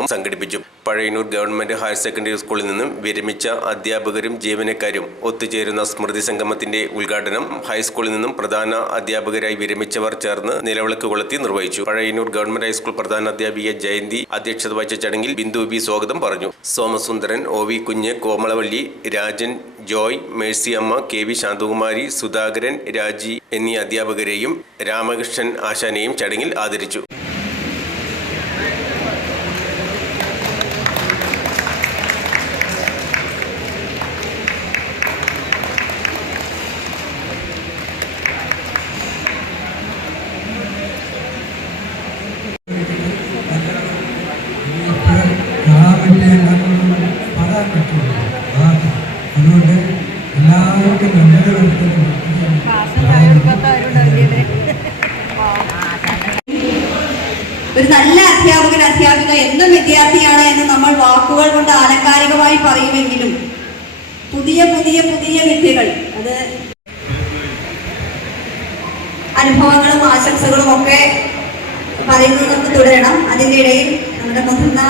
സംഗമം സംഘടിപ്പിച്ചു. Pazhayannur government higher secondary സ്കൂളിൽ നിന്നും വിരമിച്ച അധ്യാപകരും ജീവനക്കാരും ഒത്തുചേരുന്ന സ്മൃതി സംഗമത്തിന്റെ ഉദ്ഘാടനം ഹൈസ്കൂളിൽ നിന്നും പ്രധാന അധ്യാപകരായി വിരമിച്ചവർ ചേർന്ന് നിലവിളക്ക് കൊളുത്തി നിർവഹിച്ചു. പഴയന്നൂർ ഗവൺമെന്റ് ഹൈസ്കൂൾ പ്രധാന അധ്യാപിക ജയന്തി അധ്യക്ഷത വഹിച്ച ചടങ്ങിൽ ബിന്ദു ബി സ്വാഗതം പറഞ്ഞു. സോമസുന്ദരൻ, ഒ വി കുഞ്ഞ്, കോമളവള്ളി, രാജൻ, ജോയ്, മേഴ്സി അമ്മ, കെ വി ശാന്തകുമാരി, സുധാകരൻ, രാജി എന്നീ അധ്യാപകരെയും രാമകൃഷ്ണൻ ആശാനെയും ചടങ്ങിൽ ആദരിച്ചു. അതുകൊണ്ട് എല്ലാവർക്കും ഒരു നല്ല അധ്യാപകൻ അധ്യാപിക എന്ന വിദ്യാർത്ഥിയാണ് എന്ന് നമ്മൾ വാക്കുകൾ കൊണ്ട് ആലങ്കാരികമായി പറയുമെങ്കിലും പുതിയ പുതിയ പുതിയ വിദ്യകൾ, അത് അനുഭവങ്ങളും ആശംസകളും ഒക്കെ പറയുന്നത് നമുക്ക് തുടരണം. അതിൻ്റെ ഇടയിൽ നമ്മുടെ മുതിർന്ന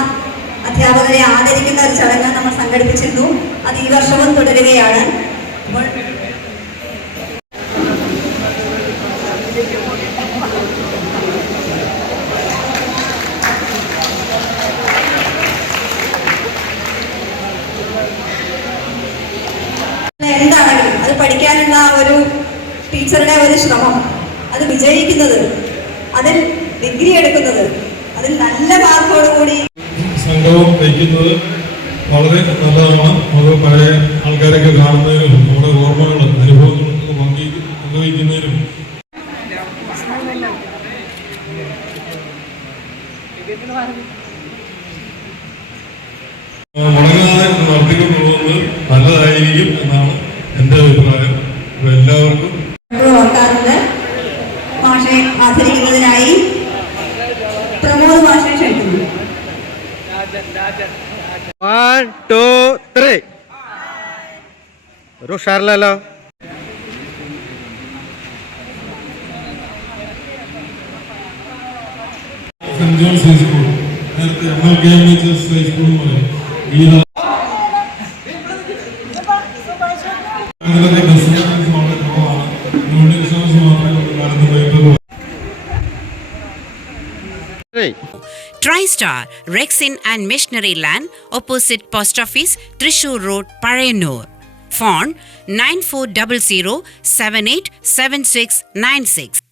അധ്യാപകരെ ആദരിക്കുന്ന ഒരു ചടങ്ങ് നമ്മൾ സംഘടിപ്പിച്ചിരുന്നു. അത് ഈ വർഷവും തുടരുകയാണ്. അപ്പോൾ എന്താണെങ്കിലും അത് പഠിക്കാനുള്ള ഒരു ടീച്ചറുടെ ഒരു ശ്രമം, അത് വിജയിക്കുന്നത്, അതിൽ ഡിഗ്രി എടുക്കുന്നത്, അതിൽ നല്ല മാർക്കോടുകൂടി സംഘവും നയിക്കുന്നത് വളരെ നല്ലതാണ്. അത് പഴയ ആൾക്കാരൊക്കെ കാണുന്നതിനും നമ്മുടെ ഓർമ്മകളും അനുഭവങ്ങളൊക്കെ പങ്കുവയ്ക്കുന്നതിനും മുടങ്ങാതെ നടത്തിക്കൊണ്ടുപോകുന്നത് നല്ലതായിരിക്കും എന്നാണ് എൻ്റെ അഭിപ്രായം. എല്ലാവർക്കും മാഷെ ആദരിക്കുന്നതിനായി പ്രമോദ് മാഷെ ക്ഷണിക്കുന്നു. 1, 2, 3 ഒരു ഉഷാറില്ലല്ലോ. Saint Johns high school, high school TriStar, Rexin and Missionary Land, opposite Post Office, Thrissur Road, Pazhannur. Phone 9400 787696.